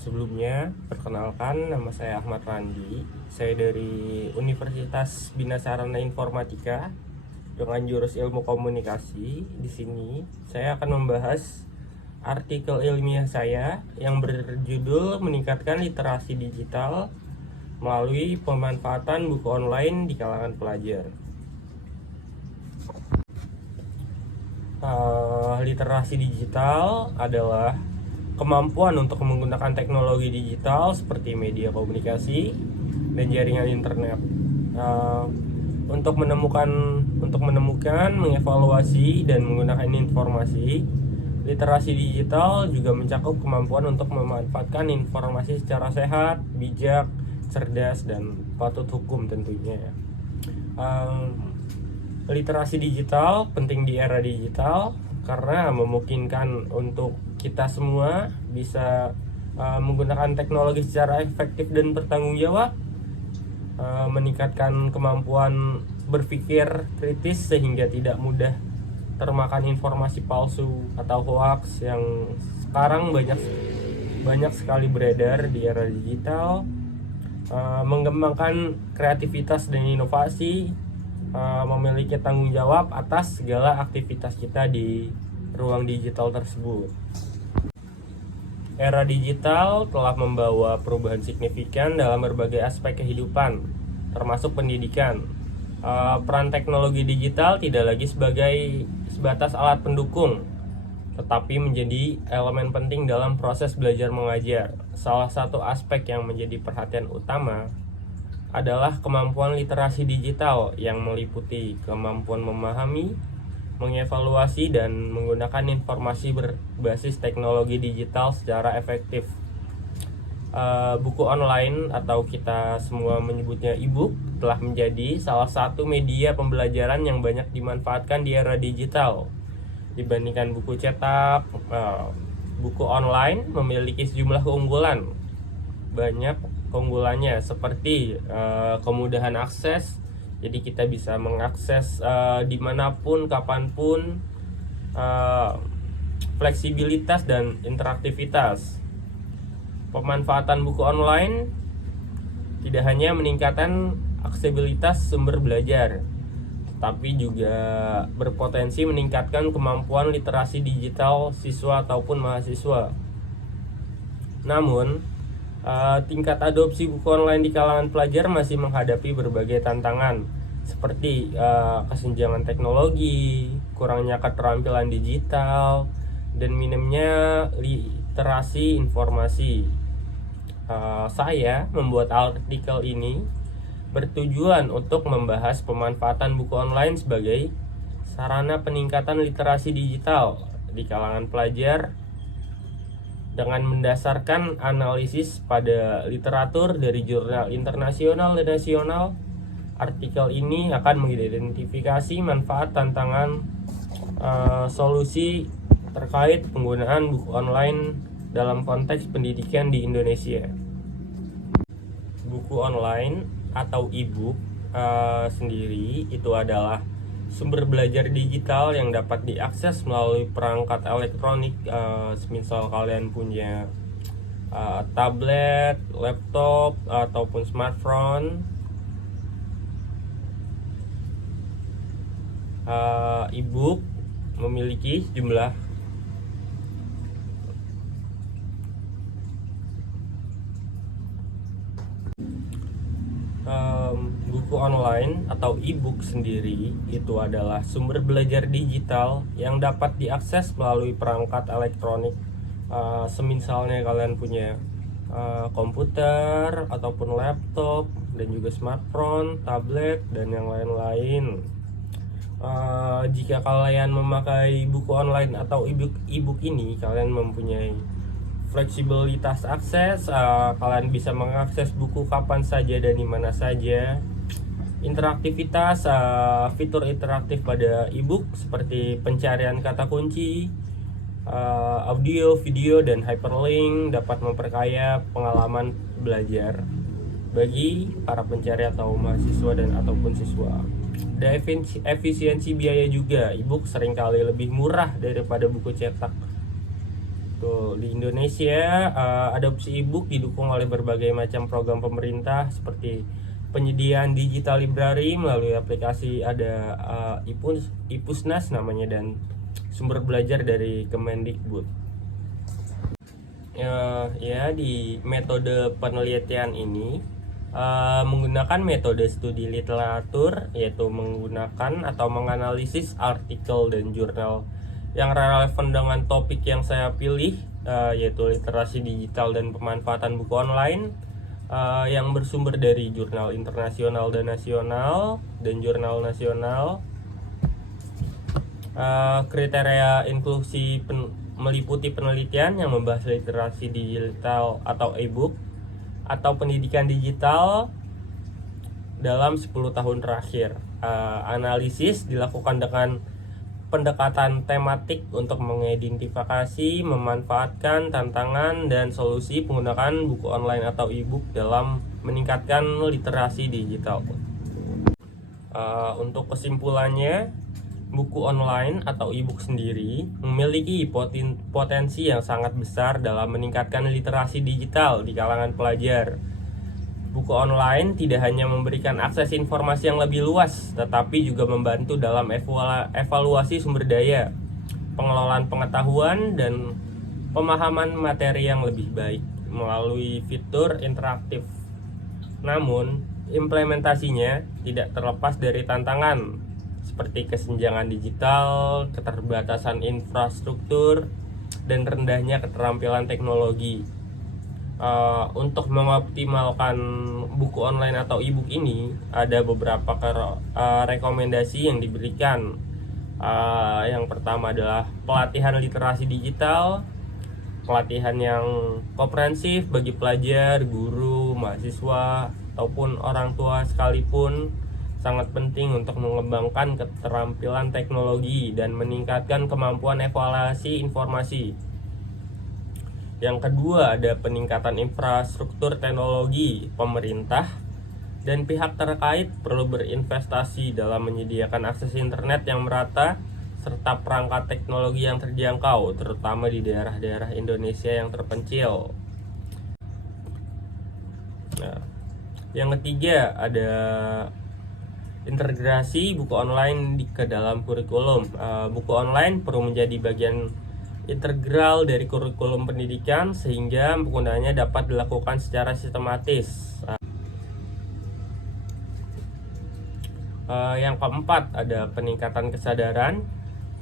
Sebelumnya, perkenalkan, nama saya Ahmad Randi. Saya dari Universitas Bina Sarana Informatika dengan jurus Ilmu Komunikasi. Di sini saya akan membahas artikel ilmiah saya yang berjudul Meningkatkan Literasi Digital melalui pemanfaatan buku online di kalangan pelajar. Literasi digital adalah kemampuan untuk menggunakan teknologi digital seperti media komunikasi dan jaringan internet untuk menemukan, mengevaluasi dan menggunakan informasi. Literasi digital juga mencakup kemampuan untuk memanfaatkan informasi secara sehat, bijak, cerdas, dan patut hukum tentunya. Literasi digital penting di era digital karena memungkinkan untuk kita semua bisa menggunakan teknologi secara efektif dan bertanggung jawab, meningkatkan kemampuan berpikir kritis sehingga tidak mudah termakan informasi palsu atau hoax yang sekarang banyak sekali beredar di era digital, mengembangkan kreativitas dan inovasi, memiliki tanggung jawab atas segala aktivitas kita di ruang digital tersebut. Era digital telah membawa perubahan signifikan dalam berbagai aspek kehidupan, termasuk pendidikan. Peran teknologi digital tidak lagi sebatas alat pendukung, tetapi menjadi elemen penting dalam proses belajar mengajar. Salah satu aspek yang menjadi perhatian utama adalah kemampuan literasi digital yang meliputi kemampuan memahami, mengevaluasi, dan menggunakan informasi berbasis teknologi digital secara efektif. Buku online atau kita semua menyebutnya e-book telah menjadi salah satu media pembelajaran yang banyak dimanfaatkan di era digital. Dibandingkan buku cetak, buku online memiliki sejumlah keunggulan. Banyak keunggulannya seperti kemudahan akses, jadi kita bisa mengakses dimanapun, kapanpun, fleksibilitas dan interaktivitas. Pemanfaatan buku online tidak hanya meningkatkan aksesibilitas sumber belajar, tetapi juga berpotensi meningkatkan kemampuan literasi digital siswa ataupun mahasiswa. Namun, tingkat adopsi buku online di kalangan pelajar masih menghadapi berbagai tantangan seperti kesenjangan teknologi, kurangnya keterampilan digital, dan minimnya literasi informasi. Saya membuat artikel ini bertujuan untuk membahas pemanfaatan buku online sebagai sarana peningkatan literasi digital di kalangan pelajar dengan mendasarkan analisis pada literatur dari jurnal internasional dan nasional. Artikel ini akan mengidentifikasi manfaat, tantangan, solusi terkait penggunaan buku online dalam konteks pendidikan di Indonesia. Buku online atau e-book sendiri itu adalah sumber belajar digital yang dapat diakses melalui perangkat elektronik, semisal kalian punya tablet, laptop, ataupun smartphone. E-book memiliki sejumlah buku online atau e-book sendiri itu adalah sumber belajar digital yang dapat diakses melalui perangkat elektronik, semisalnya kalian punya komputer ataupun laptop dan juga smartphone, tablet, dan yang lain-lain. Jika kalian memakai buku online atau e-book ini, kalian mempunyai fleksibilitas akses, kalian bisa mengakses buku kapan saja dan di mana saja. Interaktivitas, fitur interaktif pada e-book seperti pencarian kata kunci, audio, video, dan hyperlink dapat memperkaya pengalaman belajar bagi para pencari atau mahasiswa dan ataupun siswa. Ada efisiensi biaya juga. E-book seringkali lebih murah daripada buku cetak. Tuh, di Indonesia adopsi e-book didukung oleh berbagai macam program pemerintah seperti penyediaan digital library melalui aplikasi, ada Ipusnas namanya, dan sumber belajar dari Kemendikbud. Ya, di metode penelitian ini menggunakan metode studi literatur, yaitu menggunakan atau menganalisis artikel dan jurnal yang relevan dengan topik yang saya pilih, yaitu literasi digital dan pemanfaatan buku online, yang bersumber dari jurnal internasional dan nasional dan jurnal nasional. Kriteria inklusi meliputi penelitian yang membahas literasi digital atau e-book atau pendidikan digital dalam 10 tahun terakhir. Analisis dilakukan dengan pendekatan tematik untuk mengidentifikasi, memanfaatkan tantangan dan solusi penggunaan buku online atau e-book dalam meningkatkan literasi digital. Untuk kesimpulannya, buku online atau e-book sendiri memiliki potensi yang sangat besar dalam meningkatkan literasi digital di kalangan pelajar. Buku online tidak hanya memberikan akses informasi yang lebih luas, tetapi juga membantu dalam evaluasi sumber daya, pengelolaan pengetahuan, dan pemahaman materi yang lebih baik melalui fitur interaktif. Namun, implementasinya tidak terlepas dari tantangan seperti kesenjangan digital, keterbatasan infrastruktur, dan rendahnya keterampilan teknologi. Untuk mengoptimalkan buku online atau e-book ini, ada beberapa rekomendasi yang diberikan. Yang pertama adalah pelatihan literasi digital, pelatihan yang komprehensif bagi pelajar, guru, mahasiswa, ataupun orang tua sekalipun, sangat penting untuk mengembangkan keterampilan teknologi dan meningkatkan kemampuan evaluasi informasi. Yang kedua, ada peningkatan infrastruktur teknologi. Pemerintah dan pihak terkait perlu berinvestasi dalam menyediakan akses internet yang merata serta perangkat teknologi yang terjangkau, terutama di daerah-daerah Indonesia yang terpencil. Nah, yang ketiga, ada integrasi buku online ke dalam kurikulum. Buku online perlu menjadi bagian integral dari kurikulum pendidikan sehingga penggunaannya dapat dilakukan secara sistematis. Yang keempat, ada peningkatan kesadaran.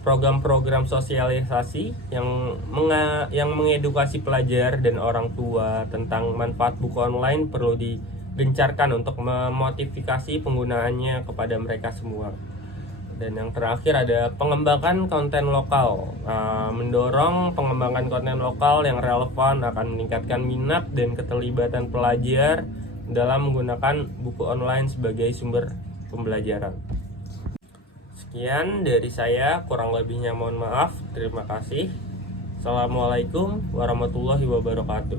Program-program sosialisasi yang mengedukasi pelajar dan orang tua tentang manfaat buku online perlu digencarkan untuk memotivasi penggunaannya kepada mereka semua. Dan yang terakhir, ada pengembangan konten lokal. Mendorong pengembangan konten lokal yang relevan akan meningkatkan minat dan keterlibatan pelajar dalam menggunakan buku online sebagai sumber pembelajaran. Sekian dari saya, kurang lebihnya mohon maaf. Terima kasih. Assalamualaikum warahmatullahi wabarakatuh.